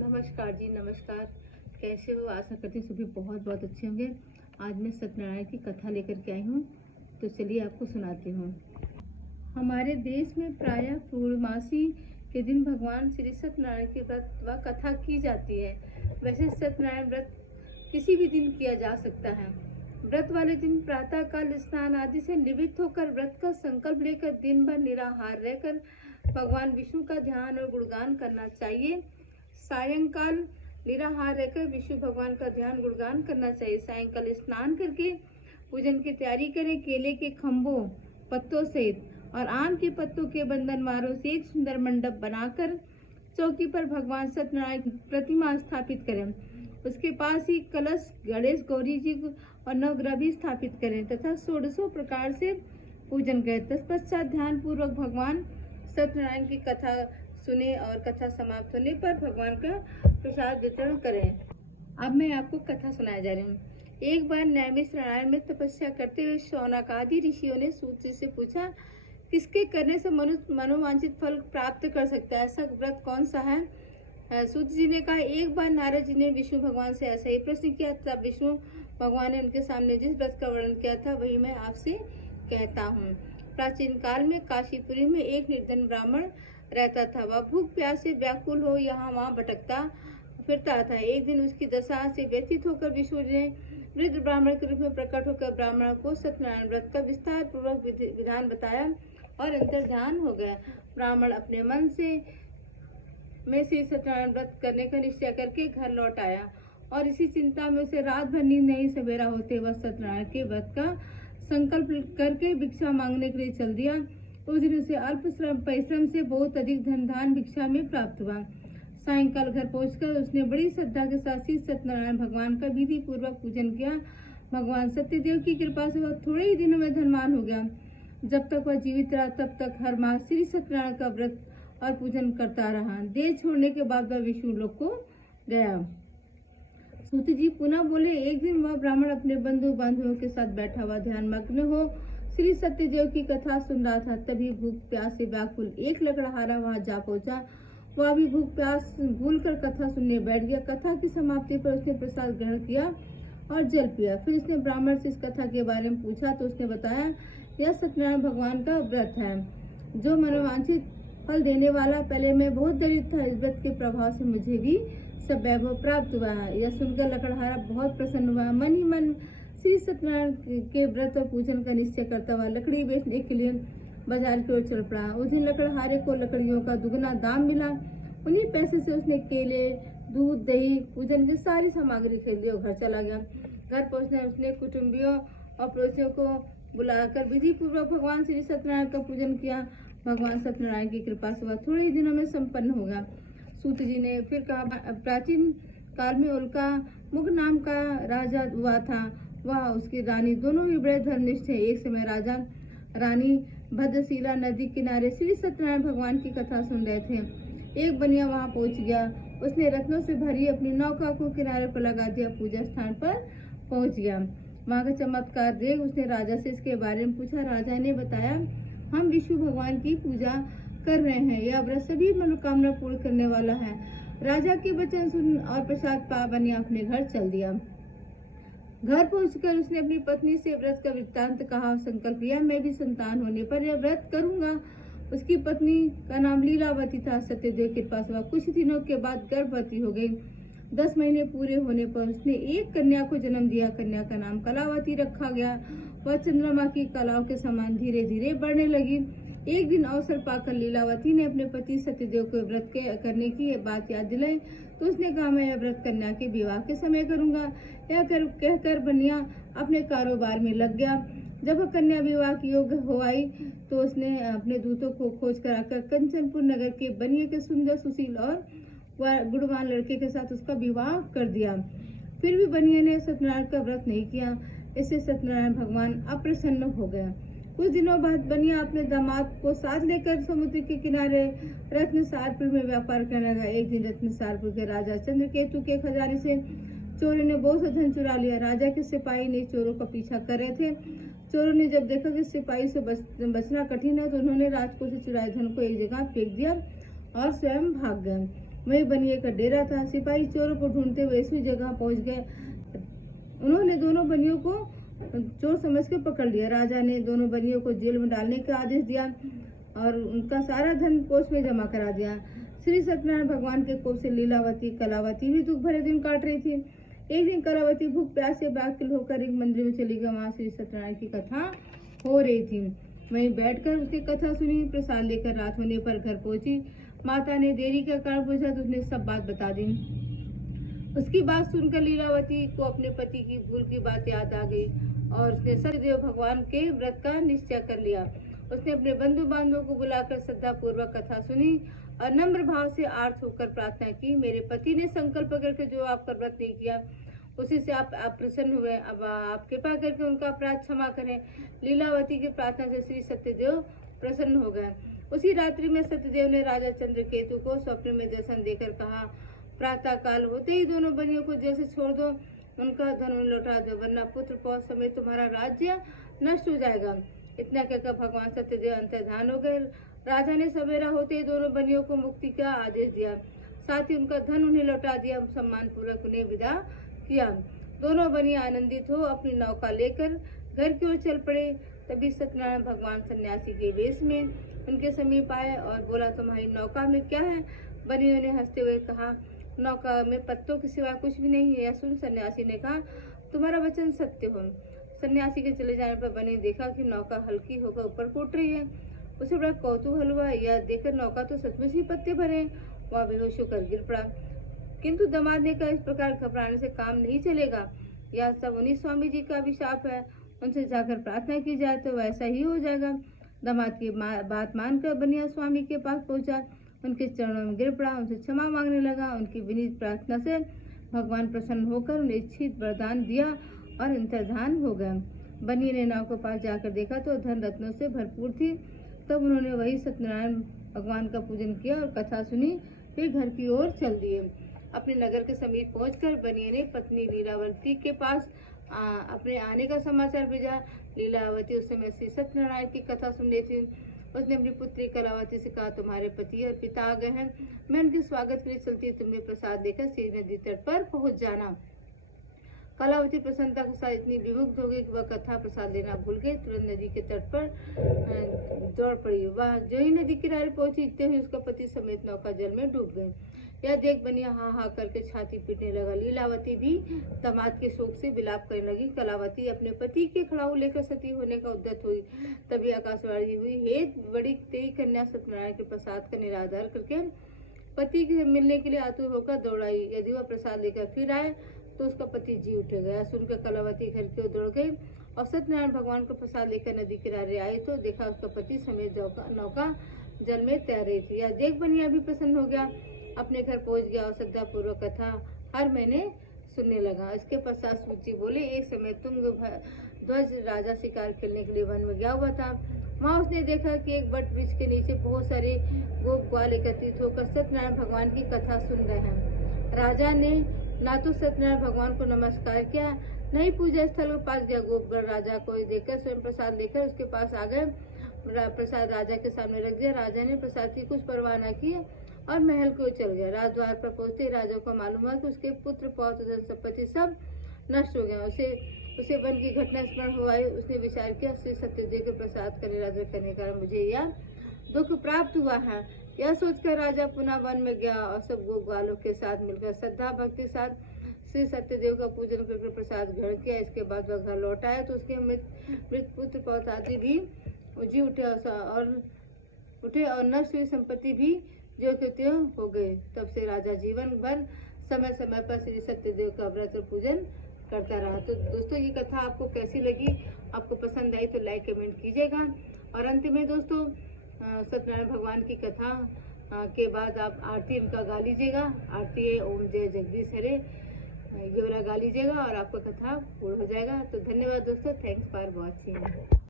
नमस्कार जी, नमस्कार। कैसे हो? आशा करती हूँ सभी बहुत बहुत अच्छे होंगे। आज मैं सत्यनारायण की कथा लेकर के आई हूँ, तो चलिए आपको सुनाती हूँ। हमारे देश में प्रायः पूर्णमासी के दिन भगवान श्री सत्यनारायण की व्रत व कथा की जाती है। वैसे सत्यनारायण व्रत किसी भी दिन किया जा सकता है। व्रत वाले दिन प्रातः काल स्नान आदि से निवृत्त होकर व्रत का संकल्प लेकर दिन भर निराहार रहकर भगवान विष्णु का ध्यान और गुणगान करना चाहिए। सायंकाल निराहार रहकर विष्णु भगवान का ध्यान गुणगान करना चाहिए। सायंकाल स्नान करके पूजन की तैयारी करें। केले के खंभों पत्तों सहित और आम के पत्तों के बंधनवारों से एक सुंदर मंडप बनाकर चौकी पर भगवान सत्यनारायण की प्रतिमा स्थापित करें। उसके पास ही कलश, गणेश, गौरी जी और नवग्रह भी स्थापित करें तथा 16 प्रकार से पूजन करें। तत्पश्चात ध्यान पूर्वक भगवान सत्यनारायण की कथा सुने और कथा समाप्त होने पर भगवान का प्रसाद वितरण करें। अब मैं आपको कथा सुनाया जा रही हूँ। एक बार नैमिषारण्य में तपस्या करते हुए शौनक आदि ऋषियों ने सूत जी से पूछा, किसके करने से मनुष्य मनोवांछित फल प्राप्त कर सकता है? ऐसा व्रत कौन सा है? सूत जी ने कहा, एक बार नारद जी ने विष्णु भगवान से ऐसा ही प्रश्न किया। तब विष्णु भगवान ने उनके सामने जिस व्रत का वर्णन किया था वही मैं आपसे कहता हूँ। प्राचीन काल में काशीपुरी में एक निर्धन ब्राह्मण रहता था। वह भूख प्यास से व्याकुल हो यहाँ वहाँ भटकता फिरता था। एक दिन उसकी दशा से व्यथित होकर विष्णु ने वृद्ध ब्राह्मण के रूप में प्रकट होकर ब्राह्मण को सत्यनारायण व्रत का विस्तार पूर्वक विधान बताया और अंतर्ध्यान हो गया। ब्राह्मण अपने मन से श्री सत्यनारायण व्रत करने का निश्चय करके घर लौट आया और इसी चिंता में उसे रात भर नींद नहीं, सवेरा होते वह सत्यनारायण के व्रत का संकल्प करके भिक्षा मांगने के लिए चल दिया। उस दिन उसे अल्प परिश्रम से बहुत अधिक धन भिक्षा में प्राप्त हुआ। सायंकाल घर पहुंचकर उसने बड़ी श्रद्धा के साथ श्री सत्यनारायण भगवान का विधि पूर्वक पूजन किया। भगवान सत्यदेव की कृपा से वह थोड़े ही दिनों में धनवान हो गया। जब तक वह जीवित रहा तब तक हर माह श्री सत्यनारायण का व्रत और पूजन करता रहा। देह छोड़ने के बाद वह विष्णु लोक को गया। सूत जी पुनः बोले, एक दिन वह ब्राह्मण अपने बंधु बांधवों के साथ बैठा हुआ ध्यान मग्न हो श्री सत्यदेव की कथा सुन रहा था। तभी भूख प्यास से व्याकुल एक लकड़हारा वहां जा पहुंचा। वह भी भूख प्यास भूलकर कथा सुनने बैठ गया। कथा की समाप्ति पर उसने प्रसाद ग्रहण किया और जल पिया। फिर उसने ब्राह्मण से इस कथा के बारे में पूछा तो उसने बताया, यह सत्यनारायण भगवान का व्रत है जो मनोवांछित फल देने वाला। पहले मैं बहुत दरिद्र था, इस व्रत के प्रभाव से मुझे भी सब वैभव प्राप्त हुआ है। यह सुनकर लकड़हारा बहुत प्रसन्न हुआ। मन ही मन श्री सत्यनारायण के व्रत और पूजन का निश्चय करता हुआ लकड़ी बेचने के लिए बाजार की ओर चल पड़ा। उस दिन लकड़हारे को लकड़ियों का दुगना दाम मिला। उन्हीं पैसे से उसने केले, दूध, दही, पूजन की सारी सामग्री खरीदी और घर चला गया। घर पहुंचने उसने कुटुंबियों और पड़ोसियों को बुलाकर विधि पूर्वक भगवान श्री सत्यनारायण का पूजन किया। भगवान सत्यनारायण की कृपा से वह थोड़े ही दिनों में संपन्न हो गया। सूत जी ने फिर कहा, प्राचीन काल में उल्का मुख नाम का राजा हुआ था। वह उसकी रानी दोनों ही बड़े धर्मनिष्ठ है। एक समय राजा रानी भद्रशिला नदी किनारे श्री सत्यनारायण भगवान की कथा सुन रहे थे। एक बनिया वहां पहुंच गया। उसने रत्नों से भरी अपनी नौका को किनारे पर लगा दिया। पूजा स्थान पर पहुंच गया। वहां का चमत्कार देख उसने राजा से इसके बारे में पूछा। राजा ने बताया, हम विष्णु भगवान की पूजा कर रहे हैं। यह व्रत सभी मनोकामना पूर्ण करने वाला है। राजा के वचन सुन और प्रसाद पा बनिया अपने घर चल दिया। घर पहुंचकर उसने अपनी पत्नी से व्रत का वृत्तांत कहा, संकल्प लिया, मैं भी संतान होने पर यह व्रत करूंगा। उसकी पत्नी का नाम लीलावती था। सत्यदेव के पास वह कुछ दिनों के बाद गर्भवती हो गई। 10 महीने पूरे होने पर उसने एक कन्या को जन्म दिया। कन्या का नाम कलावती रखा गया। वह चंद्रमा की कलाओं के समान धीरे धीरे बढ़ने लगी। एक दिन अवसर पाकर लीलावती ने अपने पति सत्यदेव को व्रत करने की बात याद दिलाई तो उसने कहा, मैं यह व्रत कन्या के विवाह के समय करूंगा। यह कहकर बनिया अपने कारोबार में लग गया। जब वह कन्या विवाह की योग्य हो आई तो उसने अपने दूतों को खोज कर आकर कंचनपुर नगर के बनिए के सुंदर, सुशील और गुणवान लड़के के साथ उसका विवाह कर दिया। फिर भी बनिए ने सत्यनारायण का व्रत नहीं किया। इससे सत्यनारायण भगवान अप्रसन्न हो गया। कुछ दिनों बाद बनिया अपने दामाद को साथ लेकर समुद्र के किनारे रत्नसारपुर में व्यापार करने लगा। एक दिन रत्नसारपुर के राजा चंद्रकेतु के खजाने से चोरों ने बहुत सा धन चुरा लिया। राजा के सिपाही ने चोरों का पीछा कर रहे थे। चोरों ने जब देखा कि सिपाही से बचना कठिन है तो उन्होंने राजकोष से चुराए धन को एक जगह फेंक दिया और स्वयं भाग गए। वहीं बनिए का डेरा था। सिपाही चोरों को ढूंढते हुए इसी जगह पहुंच गए। उन्होंने दोनों बनियों को चोर समझ के पकड़ लिया। राजा ने दोनों बनियों को जेल में डालने का आदेश दिया और उनका सारा धन कोष में जमा करा दिया। श्री सत्यनारायण भगवान के कोप से लीलावती कलावती भी दुख भरे दिन काट रही थी। एक दिन कलावती भूख प्यास से व्याकुल होकर एक मंदिर में चली गई। वहाँ श्री सत्यनारायण की कथा हो रही थी। वहीं बैठकर उसकी कथा सुनी। प्रसाद लेकर रात होने पर घर पहुंची। माता ने देरी का कारण पूछा तो उसने सब बात बता दी। उसकी बात सुनकर लीलावती को अपने पति की भूल की बात याद आ गई और उसने सत्यदेव भगवान के व्रत का निश्चय कर लिया। उसने अपने बंधु बांधवों को बुलाकर श्रद्धा पूर्वक कथा सुनी और नम्र भाव से आर्त होकर प्रार्थना की। मेरे पति ने संकल्प करके जो आपका व्रत नहीं किया उसी से आप प्रसन्न हुए। अब आप कृपा करके उनका अपराध क्षमा करें। लीलावती की प्रार्थना से श्री सत्यदेव प्रसन्न हो गए। उसी रात्रि में सत्यदेव ने राजा चंद्रकेतु को स्वप्न में दर्शन देकर कहा, प्रातः काल होते ही दोनों बनियों को जेल से छोड़ दो, उनका धन लौटा दो, वरना पुत्र पौत्र समेत तुम्हारा राज्य नष्ट हो जाएगा। इतना कहकर भगवान सत्यदेव अंतर्धान हो गए। राजा ने सवेरा होते ही दोनों बनियों को मुक्ति का आदेश दिया, साथ ही उनका धन उन्हें लौटा दिया। सम्मान पूर्वक उन्हें विदा किया। दोनों बनिया आनंदित हो अपनी नौका लेकर घर की ओर चल पड़े। तभी सत्यनारायण भगवान सन्यासी के वेश में उनके समीप आए और बोला, तुम्हारी नौका में क्या है? बनियों ने हंसते हुए कहा, नौका में पत्तों के सिवा कुछ भी नहीं है। यह सुन सन्यासी ने कहा, तुम्हारा वचन सत्य हो। सन्यासी के चले जाने पर बनी देखा कि नौका हल्की होकर ऊपर फूट रही है। उसे बड़ा कौतूहल हुआ। यह देखकर नौका तो सचमुच ही पत्ते भरे। वह बेहोश होकर गिर पड़ा। किंतु दामाद ने कहा, इस प्रकार घबराने से काम नहीं चलेगा। यह सब उन्हीं स्वामी जी का अभिशाप है। उनसे जाकर प्रार्थना की जाए तो वैसा ही हो जाएगा। दामाद की बात मानकर बनिया स्वामी के पास पहुंचा। उनके चरणों में गिर पड़ा, उनसे क्षमा मांगने लगा। उनकी विनीत प्रार्थना से भगवान प्रसन्न होकर उन्हें इच्छित वरदान दिया और अंतर्धान हो गया। बनिए ने नाव के पास जाकर देखा तो धन रत्नों से भरपूर थी। तब उन्होंने वही सत्यनारायण भगवान का पूजन किया और कथा सुनी, फिर घर की ओर चल दिए। अपने नगर के समीप पहुंचकर बनिए ने पत्नी लीलावती के पास अपने आने का समाचार भेजा। लीलावती उस समय श्री सत्यनारायण की कथा सुन रही थी। उसने अपनी पुत्री कलावती से कहा, तुम्हारे पति और पिता आ गए हैं, मैं उनके स्वागत के लिए चलती, तुम्हें प्रसाद देकर श्री नदी तट पर पहुंच जाना। कलावती प्रसन्नता के साथ इतनी विमुग्ध हो गई कि वह कथा प्रसाद लेना भूल गई। तुरंत नदी के तट पर दौड़ पड़ी। वह जो ही नदी किनारे पहुंची, इतने ही उसका पति समेत नौका जल में डूब गई। यह देख बनिया हा हा करके छाती पीटने लगा। लीलावती भी दामाद के शोक से विलाप करने लगी। कलावती अपने पति के खड़ाऊ लेकर सती होने का उद्यत हुई। तभी आकाशवाणी हुई, हे बड़ी तेरी कन्या सत्यनारायण के प्रसाद का निरादर करके पति से मिलने के लिए आतुर होकर दौड़ाई। यदि वह प्रसाद लेकर फिर आए तो उसका पति जी उठेगा। सुनकर कलावती घर की ओर दौड़ गई और सत्यनारायण भगवान को प्रसाद लेकर नदी किनारे आई तो देखा उसका पति समेत नौका जल में तैर रही थी। यह देख बनिया भी प्रसन्न हो गया, अपने घर पहुंच गया और श्रद्धा पूर्वक कथा हर महीने सुनने लगा। इसके पश्चात सूची बोले, एक समय तुंग ध्वज राजा शिकार खेलने के लिए वन में गया हुआ था। वहाँ उसने देखा कि एक बट वृक्ष के नीचे बहुत सारे गोप ग्वाल एकत्रित होकर सत्यनारायण भगवान की कथा सुन रहे हैं। राजा ने ना तो सत्यनारायण भगवान को नमस्कार किया, न ही पूजा स्थल के पास गया। गोपगढ़ राजा को देखकर स्वयं प्रसाद लेकर उसके पास आ गए। प्रसाद राजा के सामने रख दिया। राजा ने प्रसाद की कुछ परवाह न की और महल को चल गया। राजद्वार पर पहुंचते राजा को मालूम हुआ कि उसके पुत्र पौत्र धन संपत्ति सब नष्ट हो गया। उसे वन की घटना स्मरण हुआ। उसने विचार किया, श्री सत्यदेव के प्रसाद का निरादर करने का मुझे यह दुख प्राप्त हुआ है। यह सोचकर राजा पुनः वन में गया और सब गोप ग्वालों के साथ मिलकर श्रद्धा भक्ति साथ श्री सत्यदेव का पूजन करके प्रसाद ग्रहण किया। इसके बाद वह घर लौट आया तो उसके मृत पुत्र पौत्र आदि भी जी उठे और नष्ट हुई संपत्ति भी जो कि त्यों हो गए। तब से राजा जीवन भर समय समय पर श्री सत्यदेव का व्रत और पूजन करता रहा। तो दोस्तों, ये कथा आपको कैसी लगी? आपको पसंद आई तो लाइक कमेंट कीजिएगा। और अंत में दोस्तों, सत्यनारायण भगवान की कथा के बाद आप आरती इनका गा लीजिएगा। आरती है ओम जय जगदीश हरे, ये वाला गा लीजिएगा और आपका कथा पूर्ण हो जाएगा। तो धन्यवाद दोस्तों, थैंक्स फॉर वॉचिंग।